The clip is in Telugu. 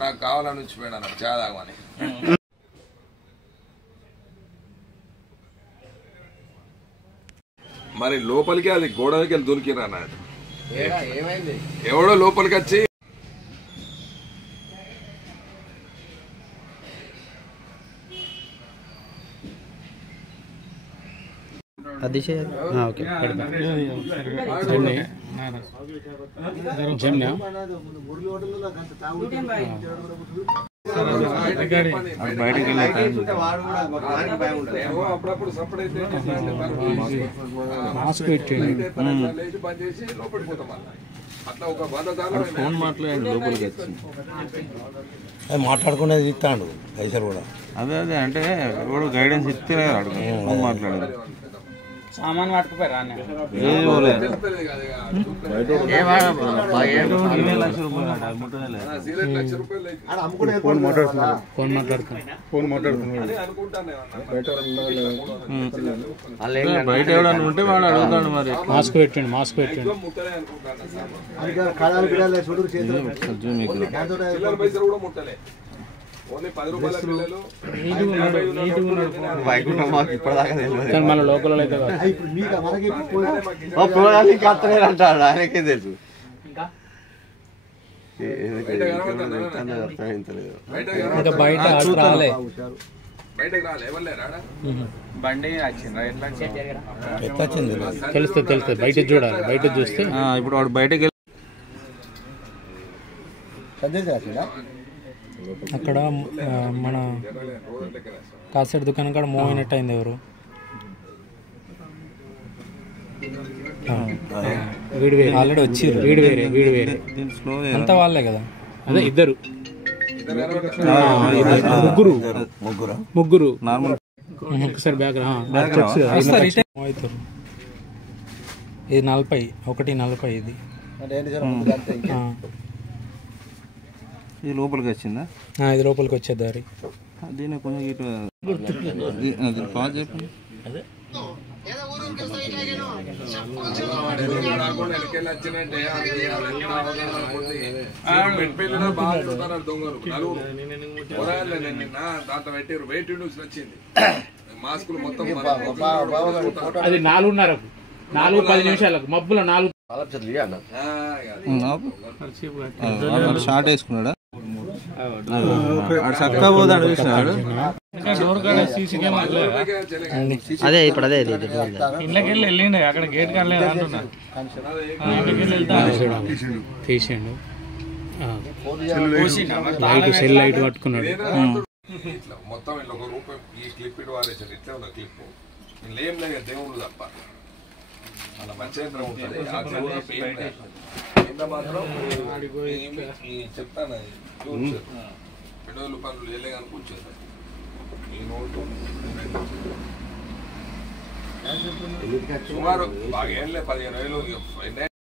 నాకు కావాలని వచ్చిపోయాడు అన్నాడు చాదామని. మరి లోపలికి అది గోడకి వెళ్ళి దొరికిరా అన్నాడు. ఎవడో లోపలికి వచ్చి అప్పుడప్పుడు సపరేట్ పనిచేసి లోపలికి పోతాం. అట్లా ఒక ఫోన్ మాట్లాడండి లోపలికి వచ్చి అది మాట్లాడుకునేది ఇస్తాడు పైసలు కూడా. అదే అదే అంటే ఎవడు గైడెన్స్ ఇస్తేనే ఫోన్ మాట్లాడేది. సామాన్ పట్టుకుపోయారా బయట ఎవడన్నా ఉంటే వాడు అడుగుతాడు. మరి మాస్క్ పెట్టండి, మాస్క్ పెట్టండి. మళ్ళీ లోకల్ అయితే అంటాడు, ఆయనకే తెలుసు. ఇంకా బయట బండి తెలుస్తుంది తెలుస్తుంది. బయట చూడాలి, బయట చూస్తే ఇప్పుడు వాడు బయటకి అక్కడ మన కాసేపు దుకాణం కాడ మూవ్ అయినట్టు అయింది. ఎవరు వీడు వేరే ఆల్రెడీ వచ్చిర్రు. వీడు వేరే, వీడు వేరే, అంతా వాళ్ళే కదా. అదే ఇద్దరు ముగ్గురు ముగ్గురు నార్మల్. ఒకసారి బ్యాక్ అవుతారు. ఇది 40, 140 ఇది. ఇది లోపలికి వచ్చిందా? ఇది లోపలికి వచ్చే దారి. దీని కొంచెం ఇటు పాజ్ చెప్పండి. అది 4:30, 4:10 నిమిషాలకు మబ్బుల 4. షార్ట్ వేసుకున్నాడా? చక్కగా పోతాడు చూసినాడు. అదే ఇప్పుడు అదే ఇళ్ళకి వెళ్ళిండు, అక్కడ గేట్ కాలేదు అంటున్నా. తీసిండు, లైట్ సెల్ లైట్ పట్టుకున్నాడు. మొత్తం ఒక రూపాయి ఈ క్లిప్ ఇటు వారేసారు. ఇట్లా ఉన్న క్లిప్ లేం లేదు, దేవుడు తప్ప అలా మంచిగా ఉంటుంది. ఆ దేవుడు కింద మాత్రం చెప్తాను, పెట్రోల్ పనులు వెళ్ళగానే కూర్చోండి. ఈ నోటు సుమారు బాగా ఏం లేదు, 15,000